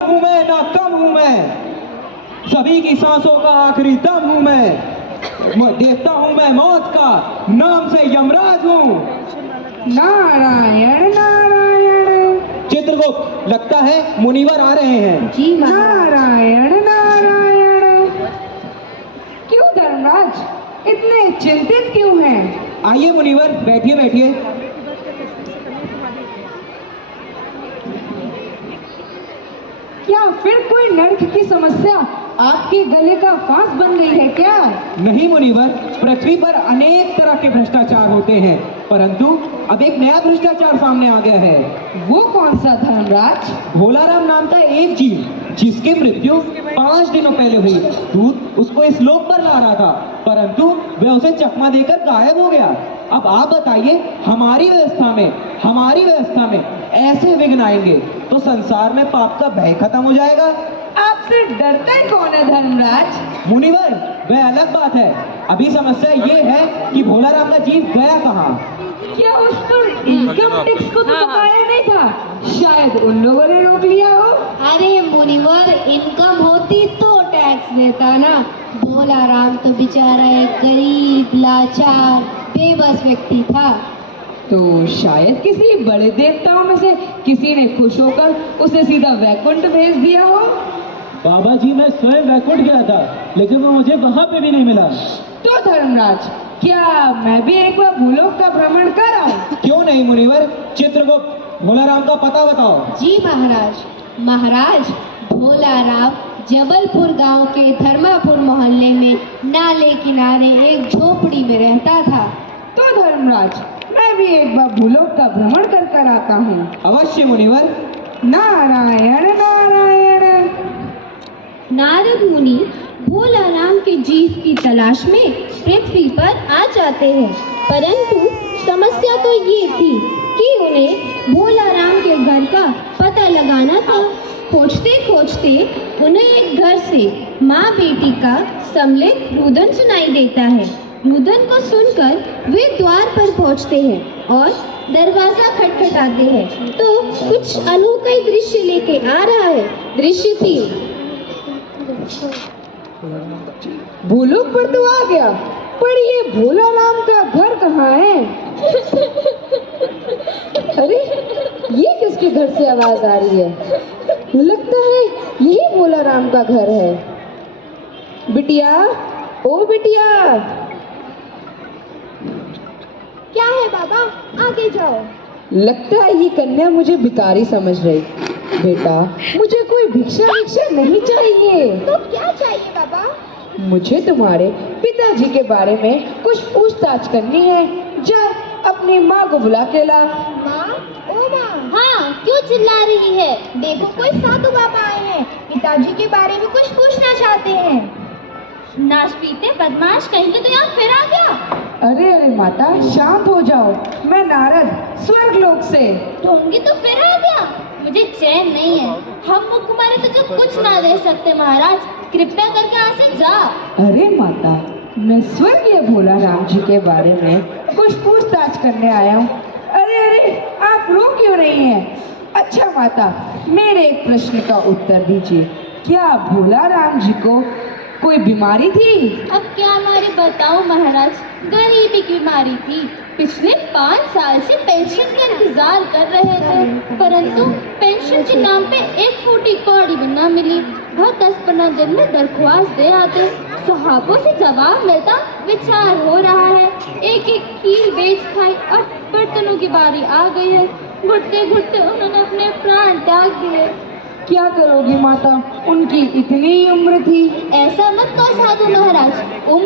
हूँ मैं ना कम हूँ मैं, सभी की सांसों का आखिरी दम हूँ मैं देखता हूँ मैं मौत का नाम से यमराज हूँ। नारायण नारायण। चित्रगुप्त, लगता है मुनिवर आ रहे हैं। जी नारायण नारायण। क्यों धर्मराज, इतने चिंतित क्यों हैं? आइए मुनिवर, बैठिए बैठिए। क्या फिर कोई नर्क की समस्या आपके गले का फांस बन गई है क्या? नहीं मुनिवर, पृथ्वी पर अनेक तरह के भ्रष्टाचार होते हैं, परंतु अब एक नया भ्रष्टाचार सामने आ गया है। वो कौन सा धर्मराज? भोलाराम नाम का एक जीव, जिसकी मृत्यु 5 दिनों पहले हुई। दूत उसको इस लोक पर ला रहा था, परंतु वह उसे चकमा देकर गायब हो गया। अब आप बताइए, हमारी व्यवस्था में ऐसे विघ्न आएंगे तो संसार में पाप का भय खत्म हो जाएगा। आपसे डरता ही कौन है धर्मराज? मुनिवर, वह अलग बात है। अभी समस्या ये है कि भोलाराम का जीव गया कहाँ। क्या उस पर इनकम टैक्स को तो बताया नहीं था? शायद उन लोगों ने रोक लिया हो। अरे मुनिवर, इनकम होती तो टैक्स देता ना। भोलाराम तो बेचारा एक गरीब, लाचार, बेबस व्यक्ति था। तो शायद किसी बड़े देवताओं में से किसी ने खुश होकर उसे सीधा वैकुंठ भेज दिया हो। बाबा जी, मैं स्वयं वैकुंठ गया था, लेकिन वो मुझे वहाँ पे भी नहीं मिला। तो धर्मराज, क्या मैं भी एक बार भूलोक का भ्रमण कर आऊं? क्यों नहीं मुनिवर। चित्रगुप्त, भोलाराम का पता बताओ। जी महाराज, भोलाराम जबलपुर गांव के धर्मापुर मोहल्ले में नाले किनारे एक झोपड़ी में रहता था। तो धर्मराज, मैं भी एक बार भूलोक का भ्रमण कर आता हूँ। अवश्य मुनिवर। नारायण नारायण। नारद मुनि भोलाराम के जीव की तलाश में पृथ्वी पर आ जाते हैं, परंतु समस्या तो ये थी कि उन्हें भोलाराम के घर का पता लगाना था। खोजते खोजते उन्हें एक घर से माँ बेटी का सम्मिलित रुदन सुनाई देता है। रुदन को सुनकर वे द्वार पर पहुँचते हैं और दरवाजा खटखटाते हैं तो कुछ अनोखा दृश्य लेके आ रहा है। दृश्य थी भूलोक पर तो आ गया, पर ये भोलाराम का घर कहाँ है? अरे, ये किसके घर से आवाज आ रही है? लगता है यही भोलाराम का घर है। बिटिया, ओ बिटिया। क्या है बाबा, आगे जाओ। लगता है ये कन्या मुझे भिखारी समझ रही। बेटा, मुझे कोई भिक्षा नहीं चाहिए। तो क्या चाहिए बाबा? मुझे तुम्हारे पिताजी के बारे में कुछ पूछताछ करनी है। जा अपनी माँ को बुला के ला। माँ, ओ माँ। हाँ, क्यों चिल्ला रही है? देखो, कोई साधु बाबा आए हैं, पिताजी के बारे में कुछ पूछना चाहते हैं। नाश पीते बदमाश कहीं के तो यहाँ फिर आ गया। अरे अरे माता, शांत हो जाओ। मैं नारद स्वर्गलोक से। ढोंगी तो फिर आ गया। मुझे चैन नहीं है। हम मुकुमारी तुझे कुछ ना दे सकते महाराज, कृपया करके यहाँ से जा। अरे माता, मैं स्वर्गीय भोलाराम जी के बारे में कुछ पूछताछ करने आया हूँ। अरे अरे, आप रो क्यों रही हैं? अच्छा माता, मेरे एक प्रश्न का उत्तर दीजिए। क्या भोलाराम जी को कोई बीमारी थी? अब क्या हमारी बताओ महाराज, गरीबी की बीमारी थी। पिछले 5 साल से पेंशन का इंतजार कर रहे थे, परंतु पेंशन के नाम पे एक फूटी कौड़ी भी न मिली। हर 10-15 दिन में दरख्वास्त दे आते, सुहागों से जवाब मिलता विचार हो रहा है। एक खीर बेच खाई और बर्तनों की बारी आ गई है। घुटते घुटते उन्होंने अपने प्राण त्याग दिए। क्या करोगी माता, उनकी इतनी उम्र थी। ऐसा मत कहो साधु महाराज।